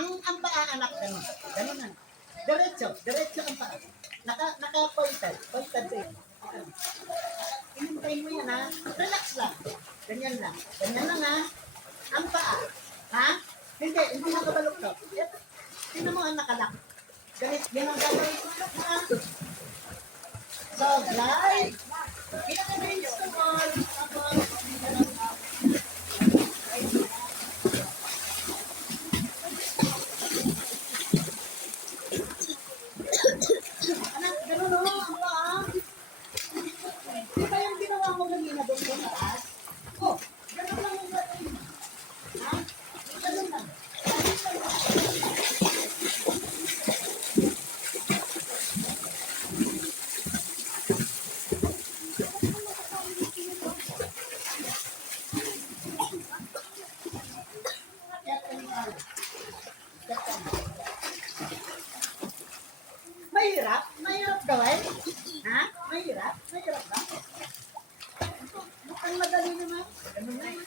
ang paa anak, ganun. Ganun na. Diretso ang paa. Naka-pointed din. Inintay mo yan ha. Relax lang. Ganyan lang ha. Ang paa. Ha? Hindi nakabaluktot. Tingnan mo ang nakalak. Ganit, yan ang gagawin ko ha. So, glide. Pinaka-range to ball. Tapos, anak, ganun o, ang paa. Di ba yung ginawa mo kanina doon sa taas? Oh, ganun lang yung gagawin. Ha? Ganun lang. Mahirap? Mahirap gawin? Ha? Mahirap? Mahirap ba? Mukhang madali naman. Ganun na